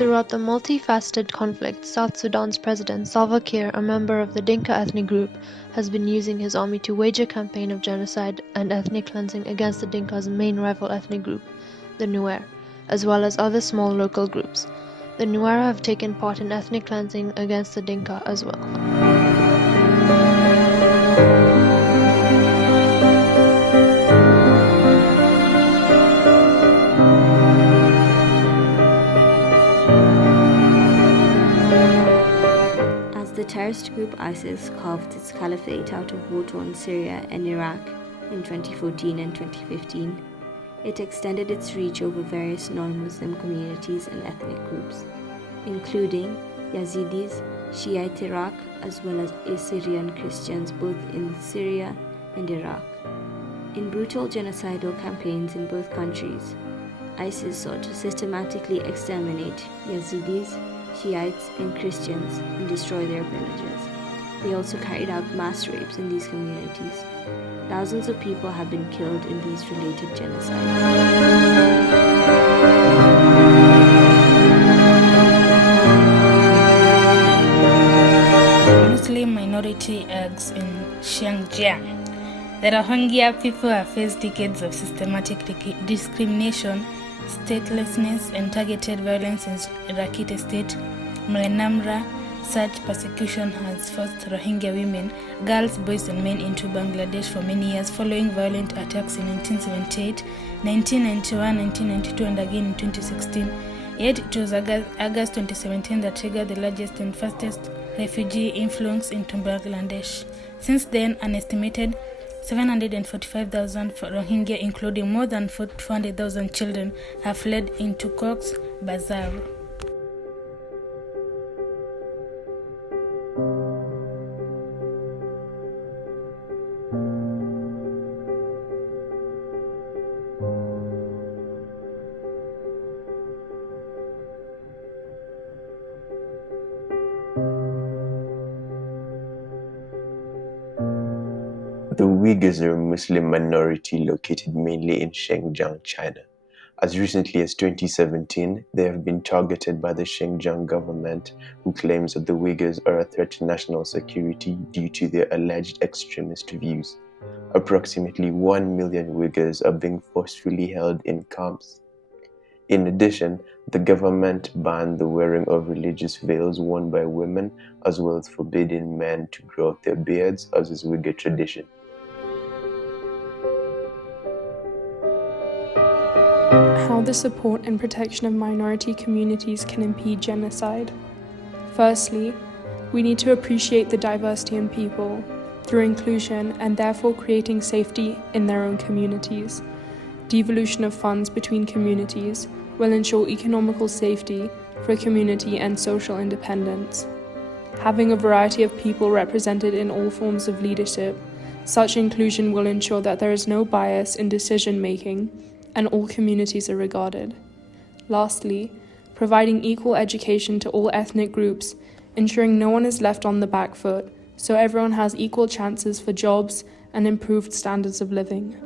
Throughout the multifaceted conflict, South Sudan's President Salva Kiir, a member of the Dinka ethnic group, has been using his army to wage a campaign of genocide and ethnic cleansing against the Dinka's main rival ethnic group, the Nuer, as well as other small local groups. The Nuer have taken part in ethnic cleansing against the Dinka as well. The terrorist group ISIS carved its caliphate out of war-torn Syria and Iraq in 2014 and 2015. It extended its reach over various non-Muslim communities and ethnic groups, including Yazidis, Shiite Iraq, as well as Assyrian Christians both in Syria and Iraq. In brutal genocidal campaigns in both countries, ISIS sought to systematically exterminate Yazidis, Shiites, and Christians and destroy their villages. They also carried out mass rapes in these communities. Thousands of people have been killed in these related genocides. Muslim minority eggs in Xinjiang. The Rohingya people have faced decades of systematic discrimination, statelessness, and targeted violence in Rakhine State, Myanmar. Such persecution has forced Rohingya women, girls, boys, and men into Bangladesh for many years, following violent attacks in 1978, 1991, 1992, and again in 2016. Yet it was August 2017 that triggered the largest and fastest refugee influx into Bangladesh. Since then, an estimated 745,000 Rohingya, including more than 400,000 children, have fled into Cox's Bazar. The Uyghurs are a Muslim minority located mainly in Xinjiang, China. As recently as 2017, they have been targeted by the Xinjiang government, who claims that the Uyghurs are a threat to national security due to their alleged extremist views. Approximately 1 million Uyghurs are being forcefully held in camps. In addition, the government banned the wearing of religious veils worn by women, as well as forbidding men to grow out their beards, as is Uyghur tradition. How the support and protection of minority communities can impede genocide. Firstly, we need to appreciate the diversity in people through inclusion and therefore creating safety in their own communities. Devolution of funds between communities will ensure economical safety for a community and social independence. Having a variety of people represented in all forms of leadership, such inclusion will ensure that there is no bias in decision making and all communities are regarded. Lastly, providing equal education to all ethnic groups, ensuring no one is left on the back foot, so everyone has equal chances for jobs and improved standards of living.